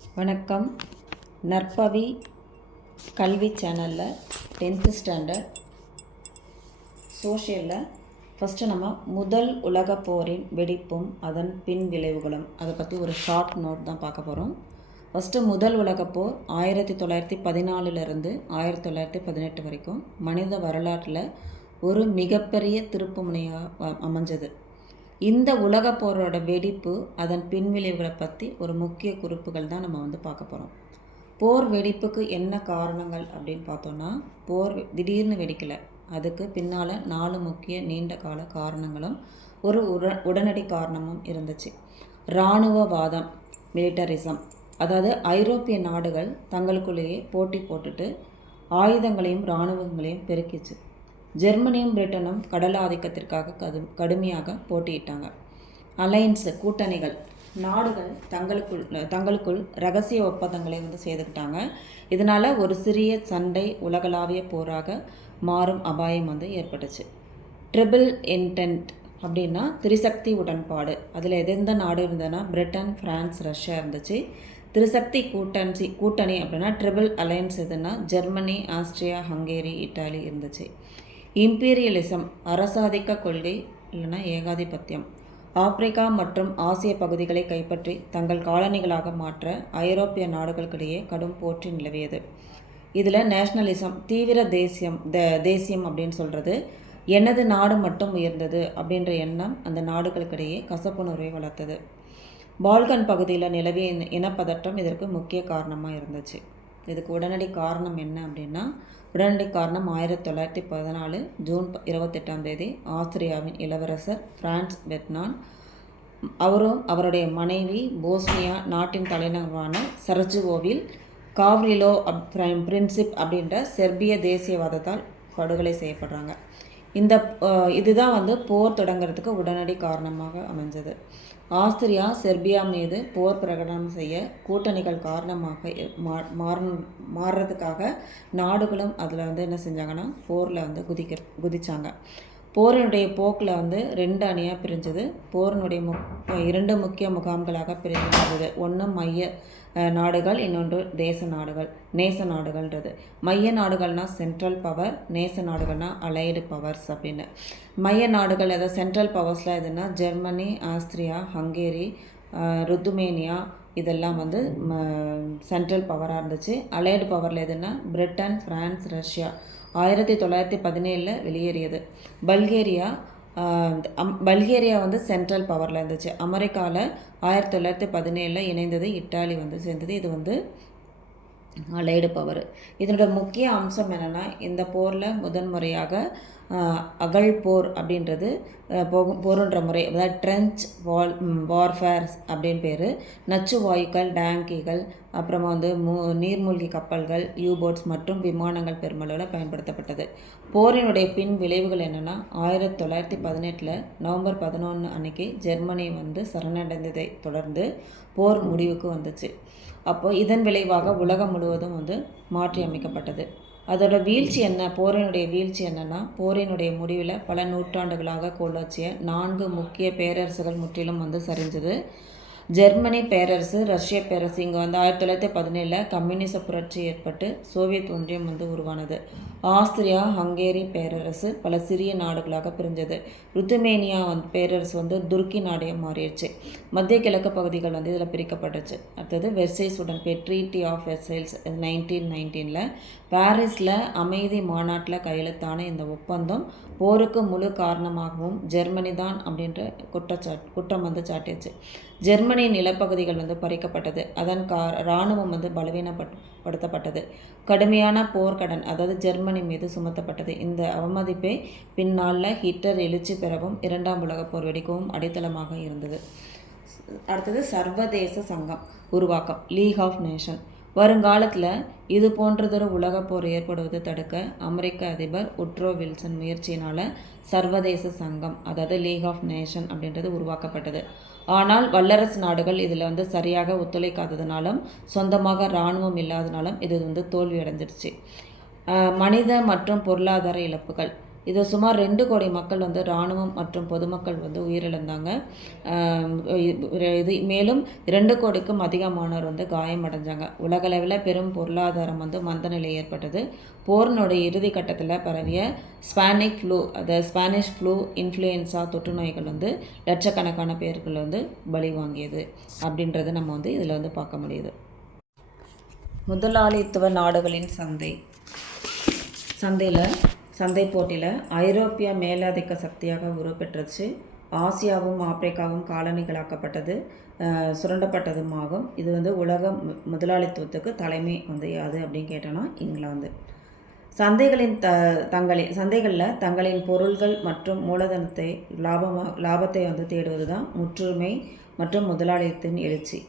வணக்கம். நற்பவி கல்வி சேனலில் 10th ஸ்டாண்டர்ட் சோஷியலில் ஃபஸ்ட்டு நம்ம முதல் உலகப் போரின் வெடிப்பும் அதன் பின் விளைவுகளும் அதை பற்றி ஒரு ஷார்ட் நோட் தான் பார்க்க போகிறோம். ஃபஸ்ட்டு முதல் உலகப் போர் 1914 1918 வரைக்கும் மனித வரலாற்றில் ஒரு மிகப்பெரிய திருப்புமுனையாக அமைஞ்சது. இந்த உலகப் போரோட வெடிப்பு அதன் பின்விளைவுகளை பற்றி ஒரு முக்கிய குறிப்புகள் தான் நம்ம பார்க்க போகிறோம். போர் வெடிப்புக்கு என்ன காரணங்கள் அப்படின்னு பார்த்தோன்னா, போர் திடீர்னு வெடிக்கலை. அதுக்கு பின்னால் 4 முக்கிய நீண்ட கால காரணங்களும் ஒரு உடனடி காரணமும் இருந்துச்சு. இராணுவவாதம், மிலிட்டரிசம், அதாவது ஐரோப்பிய நாடுகள் தங்களுக்குள்ளேயே போட்டி போட்டுட்டு ஆயுதங்களையும் இராணுவங்களையும் பெருக்கிச்சு. ஜெர்மனியும் பிரிட்டனும் கடல் ஆதிக்கத்திற்காக கடுமையாக போட்டியிட்டாங்க. அலையன்ஸு, கூட்டணிகள், நாடுகள் தங்களுக்குள் ரகசிய ஒப்பந்தங்களை செய்துக்கிட்டாங்க. இதனால் ஒரு சிறிய சண்டை உலகளாவிய போராக மாறும் அபாயம் ஏற்பட்டுச்சு. ட்ரிபிள் இன்டென்ட் அப்படின்னா திரிசக்தி உடன்பாடு. அதில் எந்த நாடு இருந்ததுன்னா பிரிட்டன், ஃப்ரான்ஸ், ரஷ்யா இருந்துச்சு. திரிசக்தி கூட்டணி அப்படின்னா ட்ரிபிள் அலையன்ஸ் எதுன்னா ஜெர்மனி, ஆஸ்திரியா, ஹங்கேரி, இட்டாலி இருந்துச்சு. இம்பீரியலிசம், அரசாதிக்க கொள்கை இல்லைன்னா ஏகாதிபத்தியம். ஆப்பிரிக்கா மற்றும் ஆசிய பகுதிகளை கைப்பற்றி தங்கள் காலனிகளாக மாற்ற ஐரோப்பிய நாடுகளுக்கிடையே கடும் போட்டி நிலவியது. இதில் நேஷ்னலிசம், தீவிர தேசியம் அப்படின்னு சொல்கிறது, எனது நாடு மட்டும் உயர்ந்தது அப்படின்ற எண்ணம் அந்த நாடுகளுக்கிடையே கசப்புணர்வை வளர்த்தது. பால்கன் பகுதியில் நிலவிய இனப்பதற்றம் இதற்கு முக்கிய காரணமாக இருந்துச்சு. இதுக்கு உடனடி காரணம் என்ன அப்படின்னா, உடனடி காரணம் 1914 ஜூன் 28 ஆஸ்திரியாவின் இளவரசர் பிரான்ஸ் பெர்னாண்ட் அவரும் அவருடைய மனைவி போஸ்னியா நாட்டின் தலைநகரான சரஜுவோவில் காவ்ரிலோ பிரின்சிப் அப்படின்ற செர்பிய தேசியவாதத்தால் படுகொலை செய்யப்படுறாங்க. இதுதான் போர் தொடங்கிறதுக்கு உடனடி காரணமாக அமைஞ்சது. ஆஸ்திரியா செர்பியா மீது போர் பிரகடனம் செய்ய கூட்டணிகள் காரணமாக மாறுறதுக்காக நாடுகளும் அதில் என்ன செஞ்சாங்கன்னா போரில் குதிச்சாங்க. போரினுடைய போக்கில் 2 அணியாக பிரிஞ்சது. போரினுடைய 2 முக்கிய முகாம்களாக பிரிஞ்சிருந்தது. ஒன்று மைய நாடுகள், இன்னொன்று நேச நாடுகள்ன்றது. மைய நாடுகள்னால் சென்ட்ரல் பவர், நேச நாடுகள்னால் அலைடு பவர்ஸ் அப்படின்னு. மைய நாடுகள் அதாவது சென்ட்ரல் பவர்ஸில் எதுனா ஜெர்மனி, ஆஸ்திரியா, ஹங்கேரி, ருத்துமேனியா இதெல்லாம் சென்ட்ரல் பவராக இருந்துச்சு. அலைடு பவரில் எதுனா பிரிட்டன், ஃப்ரான்ஸ், ரஷ்யா 1917 வெளியேறியது. பல்கேரியா சென்ட்ரல் பவரில் இருந்துச்சு. அமெரிக்காவில் 1917 இணைந்தது. இட்டாலி சேர்ந்தது. இது அலைடு பவர். இதனோட முக்கிய அம்சம் என்னென்னா, இந்த போரில் முதன்முறையாக அகழ் போர் அப்படின்றது போருன்ற முறை, அதாவது ட்ரென்ச் வார்ஃபேர்ஸ் அப்படின்னு பேர். நச்சு வாயுக்கள், டேங்கிகள், அப்புறமா நீர்மூழ்கி கப்பல்கள், யூபோட்ஸ் மற்றும் விமானங்கள் பெருமளவில் பயன்படுத்தப்பட்டது. போரினுடைய பின் விளைவுகள் என்னென்னா, 1918 நவம்பர் 11 அன்னைக்கு ஜெர்மனி சரணடைந்ததை தொடர்ந்து போர் முடிவுக்கு வந்துச்சு. அப்போது இதன் விளைவாக உலகம் முழுவதும் மாற்றி அமைக்கப்பட்டது. அதோட வீழ்ச்சி என்ன, போரினுடைய வீழ்ச்சி என்னென்னா, போரினுடைய முடிவில் பல நூற்றாண்டுகளாக கோலோச்சிய 4 முக்கிய பேரரசுகள் முற்றிலும் சரிஞ்சது. ஜெர்மனி பேரரசு, ரஷ்ய பேரரசு. இங்கே 1917 கம்யூனிச புரட்சி ஏற்பட்டு சோவியத் ஒன்றியம் உருவானது. ஆஸ்திரியா ஹங்கேரி பேரரசு பல சிறிய நாடுகளாக பிரிஞ்சது. ருத்துமேனியா பேரரசு துருக்கி நாடே மாறிடுச்சு. மத்திய கிழக்கு பகுதிகள் இதில் பிரிக்கப்பட்டுச்சு. அடுத்தது வெர்சைஸ் உடன்படிக்கை, ட்ரீட்டி ஆஃப் வெர்சைல்ஸ் 1919 பாரிஸில் அமைதி மாநாட்டில் கையெழுத்தான இந்த ஒப்பந்தம் போருக்கு முழு காரணமாகவும் ஜெர்மனி தான் அப்படின்ற குற்றம் சாட்டிடுச்சு. ஜெர்மனியின் நிலப்பகுதிகள் பறிக்கப்பட்டது. அதன் இராணுவம் பலவீனப்படுத்தப்பட்டது. கடுமையான போர்க்கடன் அதாவது ஜெர்மனி மீது சுமத்தப்பட்டது. இந்த அவமதிப்பை பின்னாளில் ஹிட்லர் எழுச்சி பெறவும் 2ஆம் உலகப் போர் வெடிக்கவும் அடித்தளமாக இருந்தது. அடுத்தது சர்வதேச சங்கம் உருவாக்கம், லீக் ஆஃப் நேஷன். வருங்காலத்தில் இது போன்றதொரு உலகப் போர் ஏற்படுவதை தடுக்க அமெரிக்க அதிபர் உட்ரோ வில்சன் முயற்சியினால் சர்வதேச சங்கம் அதாவது லீக் ஆஃப் நேஷன் அப்படின்றது உருவாக்கப்பட்டது. ஆனால் வல்லரசு நாடுகள் இதில் சரியாக ஒத்துழைக்காததுனாலும் சொந்தமாக இராணுவம் இல்லாதனாலும் இது தோல்வி அடைஞ்சிடுச்சு. மனித மற்றும் பொருளாதார இழப்புகள். இது சுமார் 2 கோடி மக்கள் வந்து இராணுவம் மற்றும் பொதுமக்கள் வந்து உயிரிழந்தாங்க. இது மேலும் 2 கோடிக்கும் அதிகமானோர் வந்து காயமடைஞ்சாங்க. உலகளவில் பெரும் பொருளாதாரம் வந்து மந்த நிலை ஏற்பட்டது. போரினுடைய இறுதி கட்டத்தில் பரவிய ஸ்பானிஷ் ஃப்ளூ, இன்ஃப்ளூயன்ஸா தொற்று நோய்கள் வந்து லட்சக்கணக்கான பேர்கள் வந்து பலி வாங்கியது அப்படின்றத நம்ம வந்து இதில் வந்து பார்க்க முடியுது. முதலாளித்துவ நாடுகளின் சந்தை போட்டியில் ஐரோப்பிய மேலாதிக்க சக்தியாக உருப்பெற்றுச்சு. ஆசியாவும் ஆப்பிரிக்காவும் காலனிகளாக்கப்பட்டது, சுரண்டப்பட்டதுமாகும். இது வந்து உலக முதலாளித்துவத்துக்கு தலைமை வந்து யாது அப்படின்னு கேட்டோன்னா இங்கிலாந்து. சந்தைகளில் தங்களின் பொருள்கள் மற்றும் மூலதனத்தை லாபத்தை வந்து தேடுவது தான் முற்றுரிமை மற்றும் முதலாளித்துவத்தின் எழுச்சி.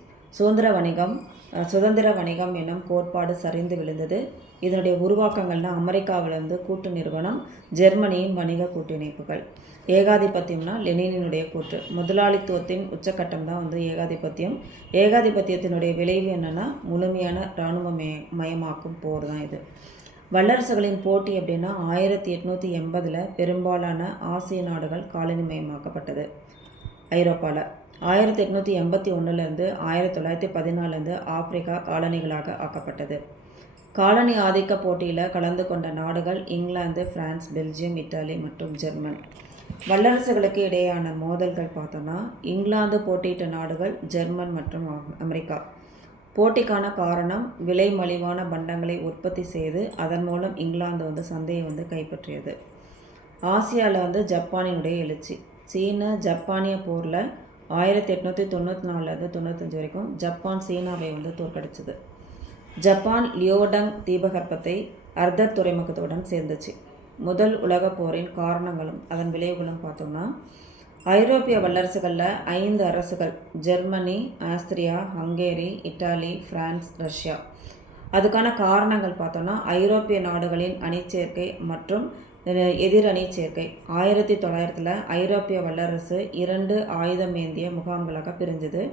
சுதந்திர வணிகம் எனும் கோட்பாடு சரிந்து விழுந்தது. இதனுடைய உருவாக்கங்கள்னால் அமெரிக்காவிலிருந்து கூட்டு நிறுவனம், ஜெர்மனியின் வணிக கூட்டிணைப்புகள். ஏகாதிபத்தியம்னா லெனினுடைய கூற்று. முதலாளித்துவத்தின் உச்சக்கட்டம் தான் வந்து ஏகாதிபத்தியம். ஏகாதிபத்தியத்தினுடைய விளைவு என்னென்னா முழுமையான இராணுவ மயமாக்கும் போர் தான் இது. வல்லரசுகளின் போட்டி அப்படின்னா 1880 பெரும்பாலான ஆசிய நாடுகள் காலனிமயமாக்கப்பட்டது. ஐரோப்பாவில் 1881 1914 ஆப்பிரிக்கா காலனிகளாக ஆக்கப்பட்டது. காலனி ஆதிக்க போட்டியில் கலந்து கொண்ட நாடுகள் இங்கிலாந்து, பிரான்ஸ், பெல்ஜியம், இத்தாலி மற்றும் ஜெர்மன். வல்லரசுகளுக்கு இடையேயான மோதல்கள் பார்த்தோன்னா இங்கிலாந்து போட்டியிட்ட நாடுகள் ஜெர்மன் மற்றும் அமெரிக்கா. போட்டிக்கான காரணம் விலை மலிவான பண்டங்களை உற்பத்தி செய்து அதன் மூலம் இங்கிலாந்து வந்து சந்தையை வந்து கைப்பற்றியது. ஆசியாவில் வந்து ஜப்பானினுடைய எழுச்சி. சீன ஜப்பானிய போரில் 1894 95 வரைக்கும் ஜப்பான் சீனாவை வந்து தோற்கடிச்சது. ஜப்பான் லியோடங் தீபகற்பத்தை அர்த்த துறைமுகத்துடன் சேர்ந்துச்சு. முதல் உலகப் போரின் காரணங்களும் அதன் விளைவுகளும் பார்த்தோம்னா ஐரோப்பிய வல்லரசுகளில் 5 அரசுகள் Germany, Austria, Hungary, Italy, France, Russia. அதுக்கான காரணங்கள் பார்த்தோன்னா ஐரோப்பிய நாடுகளின் அணிச்சேர்க்கை மற்றும் எதிரணி சேர்க்கை. 1900 ஐரோப்பிய வல்லரசு 2 ஆயுதமேந்திய முகாம்களாக பிரிஞ்சது.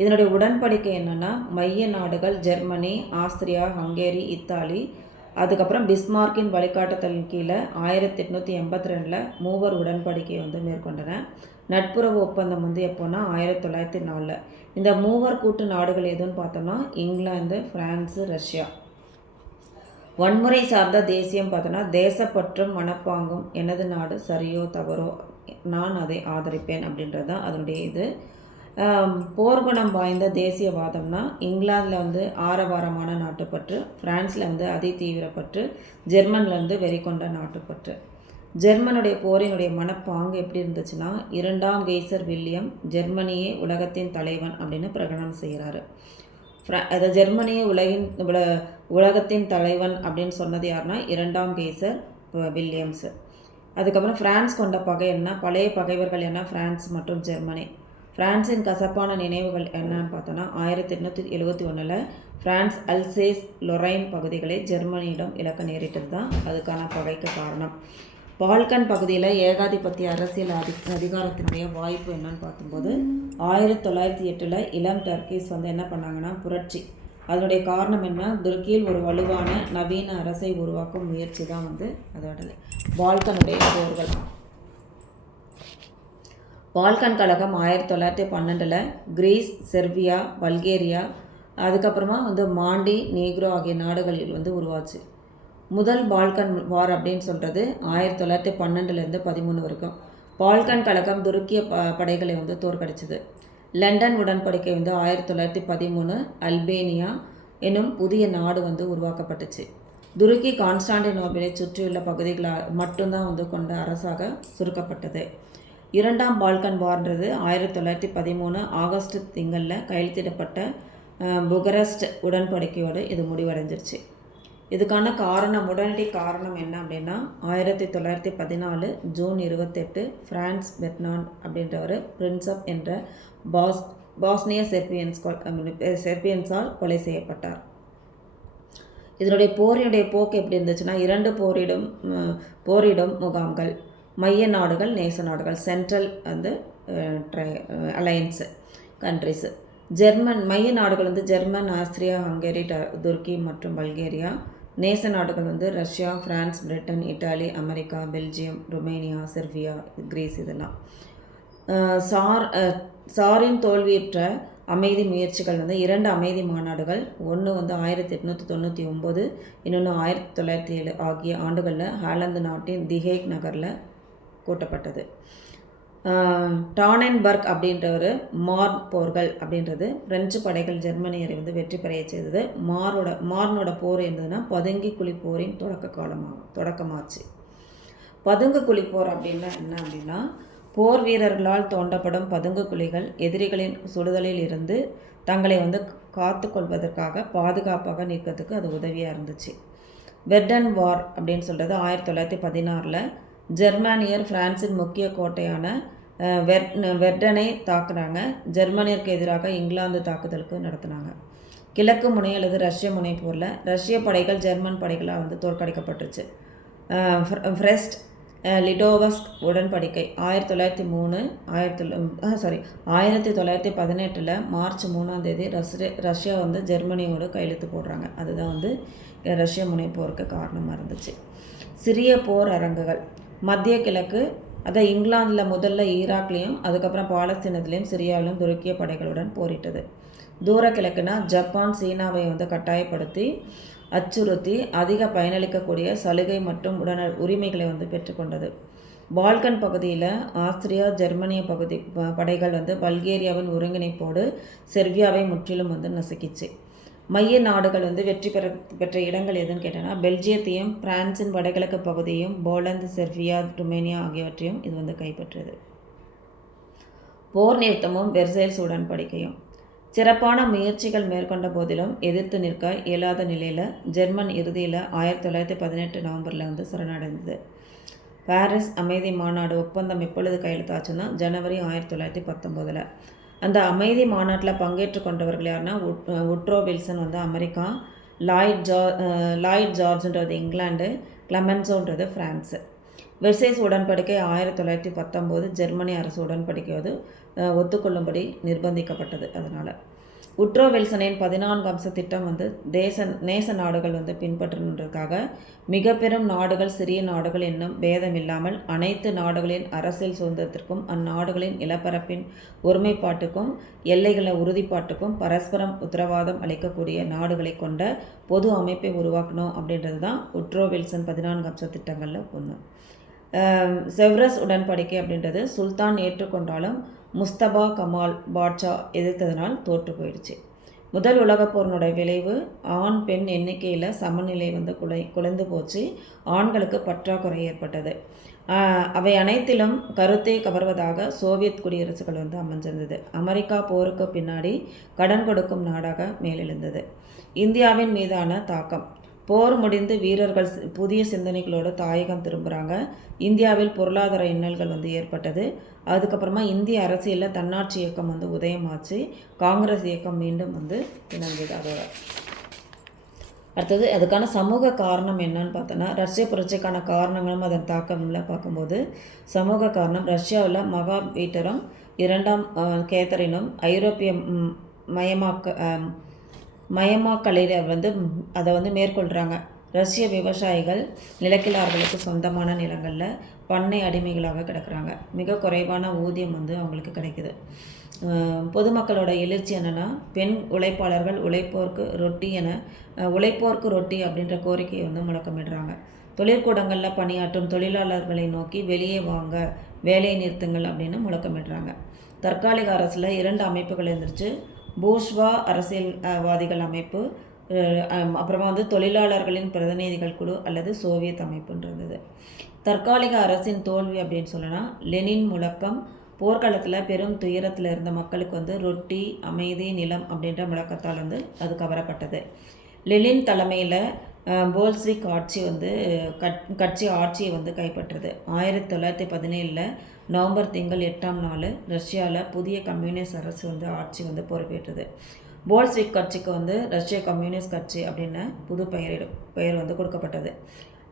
இதனுடைய உடன்படிக்கை என்னென்னா மைய நாடுகள் ஜெர்மனி, ஆஸ்திரியா, ஹங்கேரி, இத்தாலி. அதுக்கப்புறம் பிஸ்மார்க்கின் வழிகாட்டுதலின் கீழே 1882 மூவர் உடன்படிக்கையை வந்து மேற்கொண்டன. நட்புறவு ஒப்பந்தம் வந்து எப்போன்னா 1904. இந்த மூவர் கூட்டு நாடுகள் எதுன்னு பார்த்தோம்னா இங்கிலாந்து, பிரான்ஸு, ரஷ்யா. வன்முறை சார்ந்த தேசியம் பார்த்தோன்னா தேசப்பற்றும் மனப்பாங்கும், எனது நாடு சரியோ தவறோ நான் அதை ஆதரிப்பேன் அப்படின்றது தான் அதனுடைய இது. போர்க்குணம் வாய்ந்த தேசியவாதம்னா இங்கிலாந்தில் வந்து ஆரவாரமான நாட்டுப்பற்று, பிரான்ஸில் வந்து அதிதீவிரப்பற்று, ஜெர்மனில் வந்து வெறிகொண்ட நாட்டுப்பற்று. ஜெர்மனுடைய போரினுடைய மனப்பாங்கு எப்படி இருந்துச்சுன்னா 2ஆம் கெய்சர் வில்லியம் ஜெர்மனியே உலகத்தின் தலைவன் அப்படின்னு பிரகடனம் செய்கிறாரு. ஜெர்மனியே உலகத்தின் தலைவன் அப்படின்னு சொன்னது யாருன்னா 2ஆம் கெய்சர் வில்லியம்ஸு. அதுக்கப்புறம் பிரான்ஸ் கொண்ட பகை என்ன, பழைய பகைவர்கள் என்ன, பிரான்ஸ் மற்றும் ஜெர்மனி. பிரான்ஸின் கசப்பான நினைவுகள் என்னன்னு பார்த்தோன்னா 1871 பிரான்ஸ் அல்சேஸ் லொரைன் பகுதிகளை ஜெர்மனியிடம் இழக்க நேரிட்டது தான் அதுக்கான பகைக்கு காரணம். பால்கன் பகுதியில் ஏகாதிபத்திய அரசியல் அதிகாரத்தினுடைய வாய்ப்பு என்னன்னு பார்க்கும்போது 1908 இளம் டர்க்கிஸ் வந்து என்ன பண்ணாங்கன்னா புரட்சி. அதனுடைய காரணம் என்ன, துருக்கியில் ஒரு வலுவான நவீன அரசை உருவாக்கும் முயற்சி தான் வந்து அதோடது. பால்கனுடைய போர்கள். பால்கன் கழகம் 1912 கிரீஸ், செர்பியா, பல்கேரியா, அதுக்கப்புறமா வந்து மாண்டி, நீக்ரோ ஆகிய நாடுகளில் வந்து உருவாச்சு. முதல் பால்கன் வார் அப்படின்னு சொல்கிறது 1912 13 வரைக்கும். பால்கன் கழகம் துருக்கிய படைகளை வந்து தோற்கடிச்சது. லண்டன் உடன்படிக்கை வந்து 1913 அல்பேனியா எனும் புதிய நாடு வந்து உருவாக்கப்பட்டுச்சு. துருக்கி கான்ஸ்டாண்டினோபிளை சுற்றியுள்ள பகுதிகளை மட்டும்தான் வந்து கொண்ட அரசாக சுருக்கப்பட்டது. 2ஆம் பால்கன் வார்ன்றது 1913 ஆகஸ்ட் திங்களில் கையெழுத்திடப்பட்ட புகரெஸ்ட் உடன்படிக்கையோடு இது முடிவடைஞ்சிருச்சு. இதுக்கான உடனடி காரணம் என்ன அப்படின்னா 1914 ஜூன் 28 பிரான்ஸ் பெர்னாண்ட் அப்படின்றவர் பிரின்சப் என்ற பாஸ்னிய செர்பியன்ஸால் கொலை செய்யப்பட்டார். இதனுடைய போரினுடைய போக்கு எப்படி இருந்துச்சுன்னா 2 போரிடும் முகாம்கள், மைய நாடுகள், நேச நாடுகள், சென்ட்ரல் வந்து அலையன்ஸு கண்ட்ரிஸு. மைய நாடுகள் வந்து ஜெர்மன், ஆஸ்திரியா, ஹங்கேரி, துருக்கி மற்றும் பல்கேரியா. நேச நாடுகள் வந்து Russia, France, Britain, Italy, America, Belgium, Romania, Serbia, Greece இதெல்லாம். சாரின் தோல்வியுற்ற அமைதி முயற்சிகள் வந்து 2 அமைதி மாநாடுகள், ஒன்று வந்து 1899, இன்னொன்று 1907 ஆகிய ஆண்டுகளில் ஹாலந்து நாட்டின் திஹேக் நகரில் கூட்டப்பட்டது. டானன்பர்க் அப்படின்றவர் மார்ன் போர்கள் அப்படின்றது பிரெஞ்சு படைகள் ஜெர்மனியரை வந்து வெற்றி பெறைய செய்தது. மார்னோட போர் என்பதுன்னா பதுங்கி குழி போரின் தொடக்கமாச்சு. பதுங்கு குழி போர் அப்படின்னா என்ன அப்படின்னா, போர் வீரர்களால் தோண்டப்படும் பதுங்கு குழிகள் எதிரிகளின் சுடுதலில் இருந்து தங்களை வந்து காத்து கொள்வதற்காக பாதுகாப்பாக நிற்கிறதுக்கு அது உதவியாக இருந்துச்சு. வெர்டன் வார் அப்படின்னு சொல்கிறது 1916 ஜெர்மானியர் பிரான்சின் முக்கிய கோட்டையான வெர்டனை தாக்குனாங்க. ஜெர்மனியருக்கு எதிராக இங்கிலாந்து தாக்குதலுக்கு நடத்தினாங்க. கிழக்கு முனை அல்லது ரஷ்ய முனை போரில் ரஷ்ய படைகள் ஜெர்மன் படைகளாக வந்து தோற்கடிக்கப்பட்டுச்சு. ஃப்ரெஸ்ட் லிடோவஸ்க் உடன்படிக்கை 1918 மார்ச் 3 ரஷ்யா வந்து ஜெர்மனியோடு கையெழுத்து போடுறாங்க. அதுதான் வந்து ரஷ்ய முனை போருக்கு காரணமாக இருந்துச்சு. சிறிய போர் அரங்குகள் மத்திய கிழக்கு, அதை இங்கிலாந்தில் முதல்ல ஈராக்லேயும் அதுக்கப்புறம் பாலஸ்தீனத்துலேயும் சிரியாவிலும் துருக்கிய படைகளுடன் போரிட்டது. தூர கிழக்குனா ஜப்பான் சீனாவை வந்து கட்டாயப்படுத்தி அச்சுறுத்தி அதிக பயனளிக்கக்கூடிய சலுகை மற்றும் உரிமைகளை வந்து பெற்றுக்கொண்டது. பால்கன் பகுதியில் ஆஸ்திரியா ஜெர்மனிய படைகள் வந்து பல்கேரியாவின் ஒருங்கிணைப்போடு செர்பியாவை முற்றிலும் வந்து நசுக்கிச்சு. மைய நாடுகள் வந்து வெற்றி பெற்ற இடங்கள் எதுன்னு கேட்டோன்னா, பெல்ஜியத்தையும் பிரான்சின் வடகிழக்கு பகுதியையும் போலந்து, செர்பியா, ருமேனியா ஆகியவற்றையும் இது வந்து கைப்பற்றியது. போர் நிறுத்தமும் வெர்சைல்ஸ் உடன்படிக்கையும் சிறப்பான முயற்சிகள் மேற்கொண்ட போதிலும் எதிர்த்து நிற்க இயலாத நிலையில் ஜெர்மன் இறுதியில் 1918 நவம்பரில் வந்து சரணடைந்தது. பாரிஸ் அமைதி மாநாடு ஒப்பந்தம் எப்பொழுது கையெழுத்தாச்சுன்னா ஜனவரி 1919. அந்த அமைதி மாநாட்டில் பங்கேற்று கொண்டவர்கள் யாருன்னா, உட்ரோ வில்சன் வந்து அமெரிக்கா, லாய்ட் ஜார்ஜ்ன்றது இங்கிலாந்து, கிளமென்சோன்றது பிரான்ஸு. வெர்சைல்ஸ் உடன்படிக்கை 1919 ஜெர்மனி அரசு உடன்படிக்கையோடு ஒத்துக்கொள்ளும்படி நிர்பந்திக்கப்பட்டது. அதனால் உட்ரோ வில்சனின் 14 அம்ச திட்டம் வந்து நேச நாடுகள் வந்து பின்பற்றணுன்றதுக்காக மிக பெரும் நாடுகள் சிறிய நாடுகள் என்னும் பேதம் இல்லாமல் அனைத்து நாடுகளின் அரசியல் சுதந்திரத்திற்கும் அந்நாடுகளின் நிலப்பரப்பின் ஒருமைப்பாட்டுக்கும் எல்லைகளை உறுதிப்பாட்டுக்கும் பரஸ்பரம் உத்தரவாதம் அளிக்கக்கூடிய நாடுகளை கொண்ட பொது அமைப்பை உருவாக்கணும் அப்படின்றது தான் உட்ரோ வில்சன் 14 அம்ச திட்டங்களில் ஒன்று. செவ்ரஸ் உடன்படிக்கை அப்படின்றது சுல்தான் ஏற்றுக்கொண்டாலும் முஸ்தபா கமால் பாட்ஷா எதிர்த்ததனால் தோற்று போயிடுச்சு. முதல் உலகப் போரினுடைய விளைவு ஆண் பெண் எண்ணிக்கையில் சமநிலை வந்து குலைந்து போச்சு. ஆண்களுக்கு பற்றாக்குறை ஏற்பட்டது. அவை அனைத்திலும் கருத்தை கவர்வதாக சோவியத் குடியரசுகள் வந்து அமைஞ்சிருந்தது. அமெரிக்கா போருக்கு பின்னாடி கடன் கொடுக்கும் நாடாக மேலெழுந்தது. இந்தியாவின் மீதான தாக்கம் போர் முடிந்து வீரர்கள் புதிய சிந்தனைகளோடு தாயகம் திரும்புகிறாங்க. இந்தியாவில் பொருளாதார இன்னல்கள் வந்து ஏற்பட்டது. அதுக்கப்புறமா இந்திய அரசியலில் தன்னாட்சி இயக்கம் வந்து உதயமாச்சு. காங்கிரஸ் இயக்கம் மீண்டும் வந்து இணைந்தது. அதோட அடுத்தது அதுக்கான சமூக காரணம் என்னன்னு பார்த்தோன்னா, ரஷ்ய புரட்சிக்கான காரணங்களும் அதன் தாக்கம்ல பார்க்கும்போது சமூக காரணம் ரஷ்யாவில் மகா பீட்டரும் 2ஆம் கேத்தரினும் ஐரோப்பிய மயமாக்கலை வந்து அதை வந்து மேற்கொள்கிறாங்க. ரஷ்ய விவசாயிகள் நிலக்கிழார்களுக்கு சொந்தமான நிலங்களில் பண்ணை அடிமைகளாக கிடக்கிறாங்க. மிக குறைவான ஊதியம் வந்து அவங்களுக்கு கிடைக்குது. பொதுமக்களோட எழுச்சி என்னென்னா, பெண் உழைப்பாளர்கள் உழைப்போருக்கு ரொட்டி அப்படின்ற கோரிக்கையை வந்து முழக்கமிடுறாங்க. தொழிற்கூடங்களில் பணியாற்றும் தொழிலாளர்களை நோக்கி வெளியே வாங்க, வேலையை நிறுத்துங்கள் அப்படின்னு முழக்கமிடுறாங்க. தற்காலிக அரசில் 2 அமைப்புகள் இருந்துச்சு. பூர்ஷ்வா அரசியல்வாதிகள் அமைப்பு, அப்புறமா வந்து தொழிலாளர்களின் பிரதிநிதிகள் குழு அல்லது சோவியத் அமைப்புன்றது. தற்காலிக அரசின் தோல்வி அப்படின்னு சொல்லலாம். லெனின் முழக்கம் போர்க்காலத்தில் பெரும் துயரத்தில் இருந்த மக்களுக்கு வந்து ரொட்டி, அமைதி, நிலம் அப்படின்ற முழக்கத்தால் வந்து அது கவரப்பட்டது. லெனின் தலைமையில் போல்ஸ்விக் ஆட்சி வந்து கட்சி ஆட்சியை வந்து கைப்பற்றுது. 1917 நவம்பர் திங்கள் 8ஆம் நாள் ரஷ்யாவில் புதிய கம்யூனிஸ்ட் அரசு வந்து ஆட்சி வந்து பொறுப்பேற்றது. போல்ஸ்விக் கட்சிக்கு வந்து ரஷ்ய கம்யூனிஸ்ட் கட்சி அப்படின்னு புது பெயர் வந்து கொடுக்கப்பட்டது.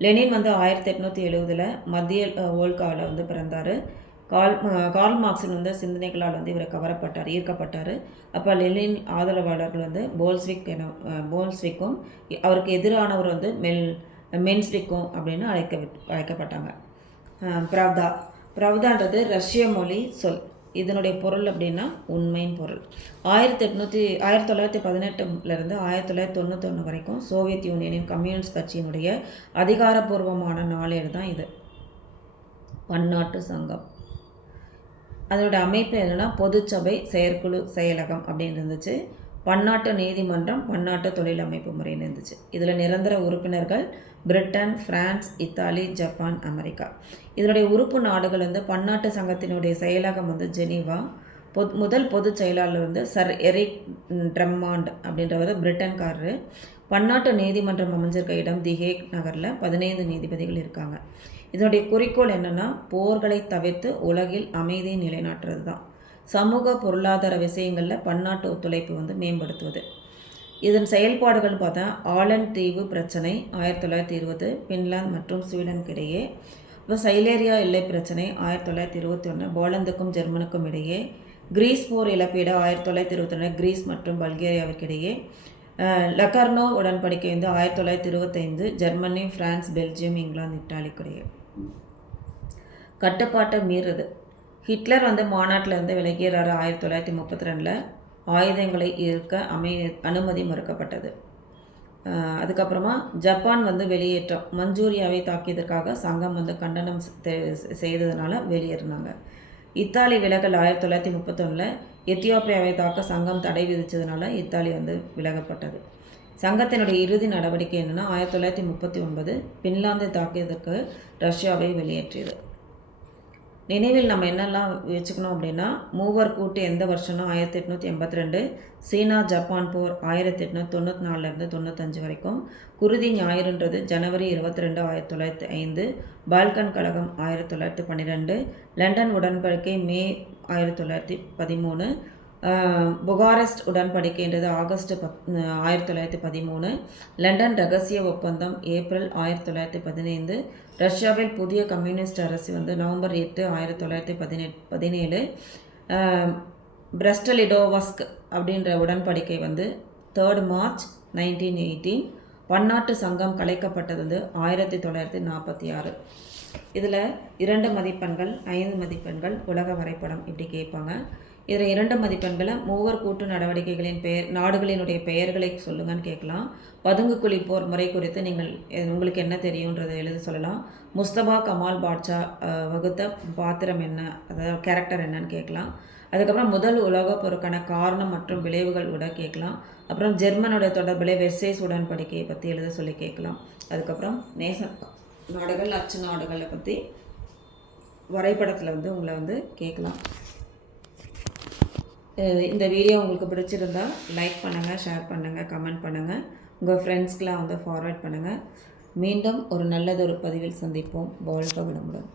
லெனின் வந்து 1870 மத்திய வோல்காவில் வந்து பிறந்தார். கார்ல் மார்க்ஸின் வந்து சிந்தனைகளால் வந்து இவர் ஈர்க்கப்பட்டார். அப்போ லெனின் ஆதரவாளர்கள் வந்து போல்ஸ்விக்கும் அவருக்கு எதிரானவர் வந்து மென்ஸ்விக்கும் அப்படின்னு அழைக்கப்பட்டாங்க. பிரவ்தான்றது ரஷ்ய மொழி சொல். இதனுடைய பொருள் அப்படின்னா உண்மையின் பொருள். 1918 1991 வரைக்கும் சோவியத் யூனியனின் கம்யூனிஸ்ட் கட்சியினுடைய அதிகாரப்பூர்வமான நாளேடு தான் இது, பன்னாட்டு சங்கம். அதோட அமைப்பு என்னென்னா பொதுச்சபை செயற்குழு செயலகம் அப்படின்னு இருந்துச்சு. பன்னாட்டு நீதிமன்றம், பன்னாட்டு தொழில் அமைப்பு முறைன்னு இருந்துச்சு. இதில் நிரந்தர உறுப்பினர்கள் Britain, France, Italy, Japan, America. இதனுடைய உறுப்பு நாடுகள் வந்து பன்னாட்டு சங்கத்தினுடைய செயலகம் வந்து ஜெனீவா. முதல் பொதுச் செயலாளர் வந்து சர் எரிக் ட்ரம்மாண்ட் அப்படின்றவர் பிரிட்டன்காரரு. பன்னாட்டு நீதிமன்றம் அமைஞ்சிருக்க இடம் தி ஹேக் நகரில் 15 நீதிபதிகள் இருக்காங்க. இதனுடைய குறிக்கோள் என்னென்னா போர்களை தவிர்த்து உலகில் அமைதியை நிலைநாட்டுறது தான். சமூக பொருளாதார விஷயங்களில் பன்னாட்டு ஒத்துழைப்பு வந்து மேம்படுத்துவது. இதன் செயல்பாடுகள்னு பார்த்தா ஆலண்ட் தீவு பிரச்சனை 1920 பின்லாந்து மற்றும் ஸ்வீடனுக்கு இடையே. இப்போ சைலேரியா எல்லை பிரச்சனை 1921 போலந்துக்கும் ஜெர்மனுக்கும் இடையே. கிரீஸ் போர் இழப்பீடு 1922 கிரீஸ் மற்றும் பல்கேரியாவிற்கு இடையே. லக்கர்னோ உடன்படிக்கை வந்து 1925 ஜெர்மனி, பிரான்ஸ், பெல்ஜியம், இங்கிலாந்து, இத்தாலிக்கு இடையே. கட்டுப்பாட்டை மீறுது. ஹிட்லர் வந்து மாநாட்டில் இருந்து விலகியறாரு 1932 ஆயுதங்களை இருக்க அனுமதி மறுக்கப்பட்டது. அதுக்கப்புறமா ஜப்பான் வந்து வெளியேற்றம், மஞ்சூரியாவை தாக்கியதற்காக சங்கம் வந்து கண்டனம் செய்ததுனால வெளியேறினாங்க. இத்தாலி விலகல் 1931 எத்தியோப்பியாவை தாக்க சங்கம் தடை விதித்ததுனால இத்தாலி வந்து விலகப்பட்டது. சங்கத்தினுடைய இறுதி நடவடிக்கை என்னென்னா 1939 பின்லாந்தை தாக்கியதற்கு ரஷ்யாவை வெளியேற்றியது. நினைவில் நம்ம என்னெல்லாம் வச்சுக்கணும் அப்படின்னா மூவர் கூட்டு எந்த வருஷம்னா 1882 சீனா ஜப்பான் போர் 1894 95 வரைக்கும். குருதி ஞாயிறுன்றது ஜனவரி 22 1905. பால்கன் கழகம் 1912. லண்டன் உடன்படிக்கை மே 1913. புகாரெஸ்ட் உடன்படிக்கைன்றது ஆகஸ்ட் 1913. லண்டன் ரகசிய ஒப்பந்தம் ஏப்ரல் 1915. ரஷ்யாவில் புதிய கம்யூனிஸ்ட் அரசு வந்து நவம்பர் 8 1917. பிரஸ்ட்-லிடோவஸ்க் அப்படின்ற உடன்படிக்கை வந்து 3 மார்ச் 1918. பன்னாட்டு சங்கம் கலைக்கப்பட்டது வந்து 1946. இதில் 2 மதிப்பெண்கள் 5 மதிப்பெண்கள் உலக வரைபடம் இப்படி கேட்பாங்க. இதில் 2 மதிப்பெண்களை மூவர் கூட்டு நடவடிக்கைகளின் நாடுகளினுடைய பெயர்களை சொல்லுங்கன்னு கேட்கலாம். பதுங்குக்குழி போர் முறை குறித்து உங்களுக்கு என்ன தெரியுன்றதை எழுத சொல்லலாம். முஸ்தபா கமால் பாட்ஷா வகுத்த பாத்திரம் என்ன, அதாவது கேரக்டர் என்னன்னு கேட்கலாம். அதுக்கப்புறம் முதல் உலகப் போருக்கான காரணம் மற்றும் விளைவுகள் கூட கேட்கலாம். அப்புறம் ஜெர்மனுடைய தொடர்பில் வெர்சேஸ் உடன்படிக்கையை பற்றி எழுத சொல்லி கேட்கலாம். அதுக்கப்புறம் நேச நாடுகள், அச்சு நாடுகளை பற்றி வரைபடத்தில் வந்து உங்களை வந்து கேட்கலாம். இந்த வீடியோ உங்களுக்கு பிடிச்சிருந்தா லைக் பண்ணுங்கள், ஷேர் பண்ணுங்கள், கமெண்ட் பண்ணுங்கள், உங்கள் ஃப்ரெண்ட்ஸ்க்கெலாம் வந்து ஃபார்வர்ட் பண்ணுங்கள். மீண்டும் ஒரு நல்லதொரு பதிவில் சந்திப்போம். வாழ்க வளமுடன்.